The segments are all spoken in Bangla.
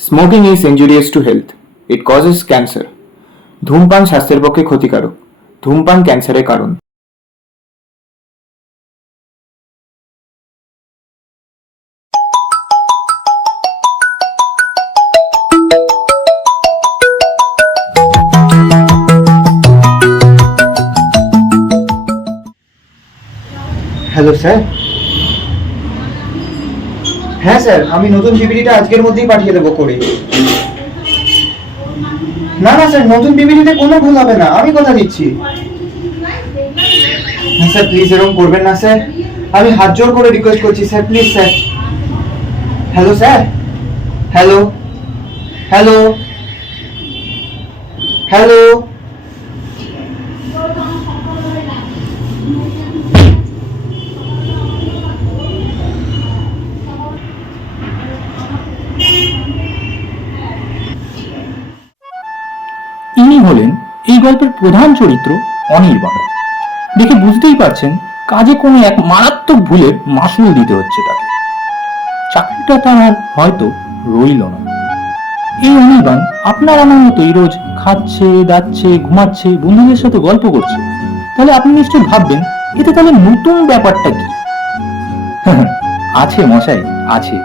Smoking is injurious to health. It causes cancer. ধূমপান স্বাস্থ্যের পক্ষে ক্ষতিকারক। ধূমপান ক্যান্সারের কারণ। Hello sir. হ্যাঁ স্যার, আমি নতুন পিপিটিটা আজকের মধ্যেই পাঠিয়ে দেবো করে। না না স্যার, নতুন পিপিটিতে কোনো ভুল হবে না, আমি কথা দিচ্ছি। হ্যাঁ স্যার, প্লিজ এরকম করবেন না স্যার, আমি হাত জোর করে রিকোয়েস্ট করছি sir, please sir. Hello sir, hello hello hello. ইনি হলেন এই গল্পের প্রধান চরিত্র অনির্বাণ। দেখে বুঝতেই পারছেন কাজে কোনো এক মারাত্মক ভুলের মাসুল দিতে হচ্ছে তাকে। চাকরিটা তার আর হয়তো রইল না। এই অনির্বাণ আপনার আমার মতোই রোজ খাচ্ছে, দাচ্ছে, ঘুমাচ্ছে, বন্ধুদের সাথে গল্প করছে। তাহলে আপনি নিশ্চয়ই ভাববেন এতে তাহলে নতুন ব্যাপারটা কি? আছে মশাই, আছে।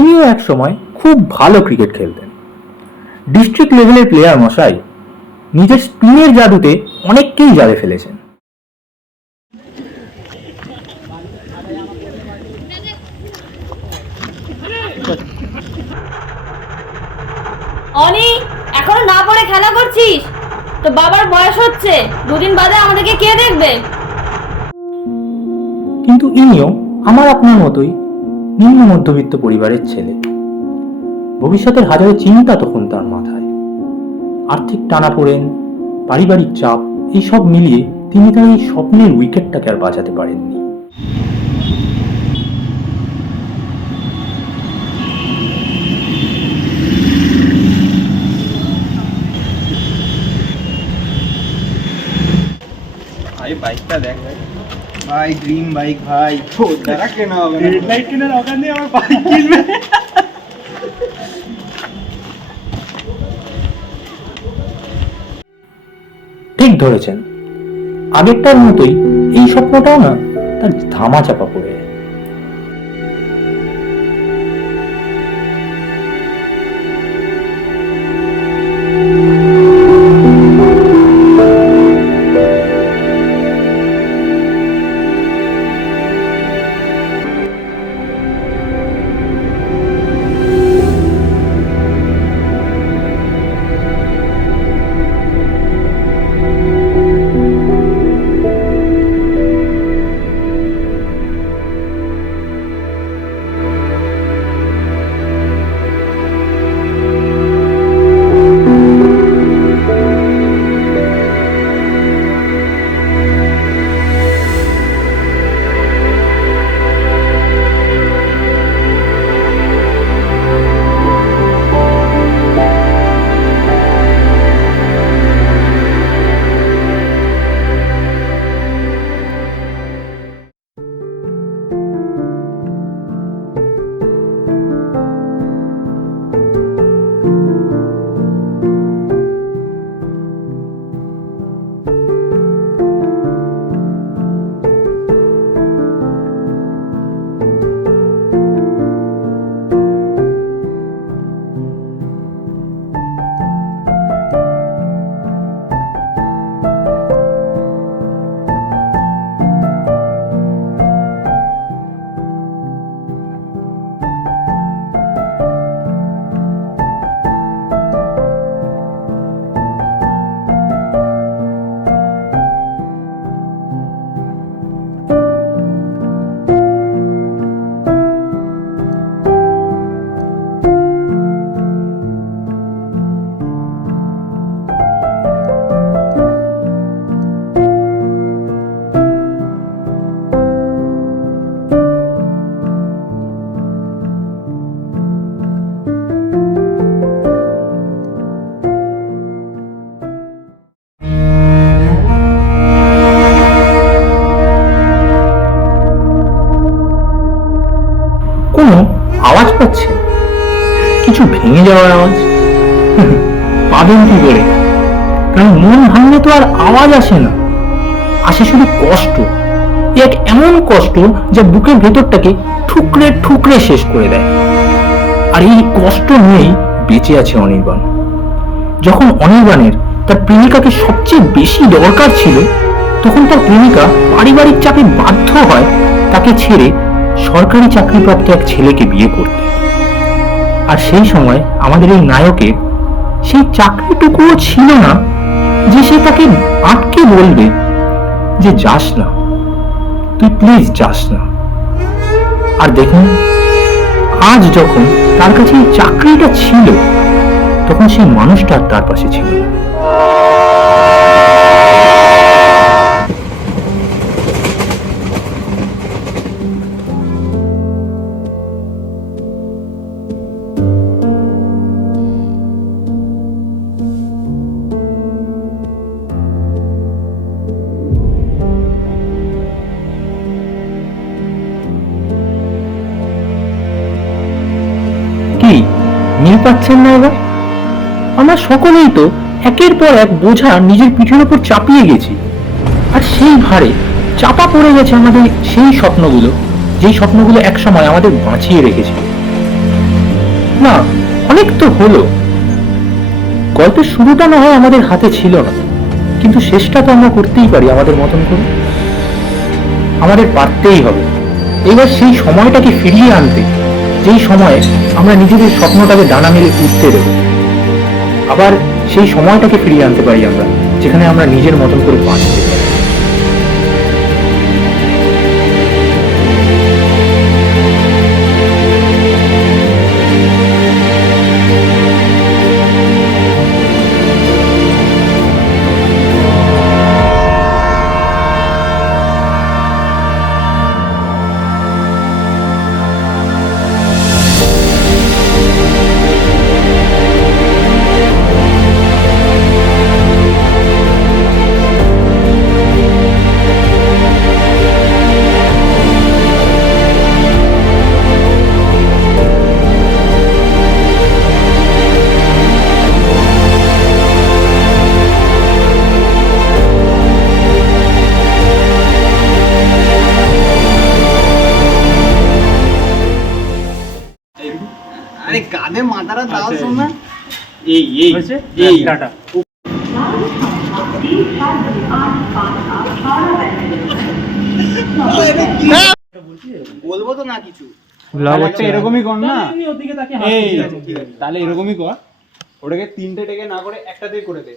ইনিও এক সময় খুব ভালো ক্রিকেট খেলতেন। ডিস্ট্রিক্ট লেভেলের প্লেয়ার মশাই। নিজের স্পিনের জাদুতে অনেককেই জালে ফেলেছেন। অনি, এখনো না পড়ে খেলা করছিস? তো বাবার বয়স হচ্ছে, দুদিন বাদে আমাদেরকে কে দেখবে? কিন্তু ইনিও আমার আপনার মতোই নিম্ন মধ্যবিত্ত পরিবারের ছেলে। ভবিষ্যতের হাজারো চিন্তা তখন তার মাথায়। আর্থিক টানাপোড়েন, পারিবারিক চাপ, এইসব মিলিয়ে তিনি তার এই স্বপ্নের উইকেটটাকে আর বাঁচাতে পারেননি। ভাই বাইকটা দেখ ভাই, ভাই ড্রিম বাইক ভাই, তো তারা কেনা হবে না, রেড লাইট কেনার দরকার নেই, আমার বাইক কিনবে। ঠিক ধরেছেন, আগেরটার মতোই এই স্বপ্নটাও না তার ধামা চাপা পড়ে। পাবেন কি করে? কারণ মন ভাঙলে তো আর আওয়াজ আসে না, আসে শুধু কষ্ট। এক এমন কষ্ট যা বুকের ভেতরটাকে ঠুকরে ঠুকরে শেষ করে দেয়। আর এই কষ্ট নিয়েই বেঁচে আছে অনির্বাণ। যখন অনির্বাণের তার প্রেমিকাকে সবচেয়ে বেশি দরকার ছিল, তখন তার প্রেমিকা পারিবারিক চাপে বাধ্য হয় তাকে ছেড়ে সরকারি চাকরিপ্রাপ্ত এক ছেলেকে বিয়ে করতে। আর সেই সময় আমাদের এই নায়কের সেই চাকরিটুকুও ছিল না যে সে তাকে আটকে বলবে যে যাস না, তুই প্লিজ যাস না। আর দেখুন, আজ যখন তার কাছে এই চাকরিটা ছিল, তখন সেই মানুষটা আর তার পাশে ছিল না। কি মিল পাচ্ছেন না এবার? আমরা সকলেই তো একের পর এক বোঝা নিজের পিঠের উপর চাপিয়ে গেছি, আর সেই ভারে চাপা পড়ে গেছে আমাদের সেই স্বপ্নগুলো, যেই স্বপ্নগুলো একসময় আমাদের বাঁচিয়ে রেখেছে। না, অনেক তো হলো, গল্পের শুরুটা না হয় আমাদের হাতে ছিল না, কিন্তু শেষটা তো আমরা করতেই পারি আমাদের মতন করে। আমাদের পারতেই হবে এবার সেই সময়টাকে ফিরিয়ে আনতে, যেই সময়ে আমরা নিজেদের স্বপ্নটাকে ডানা মেলে উঠতে দেব। আবার সেই সময়টাকে ফিরিয়ে আনতে পারি আমরা, যেখানে আমরা নিজের মতন করে বাঁচতে পারি। আরে কাঁধে মাথাটা দাও শোনা। টাটা। বলবো তো না কিছু। এরকমই কর না, তাহলে এরকমই কর, ওটাকে তিনটে টেকে না করে একটাতেই করে দে।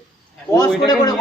পজ করে করে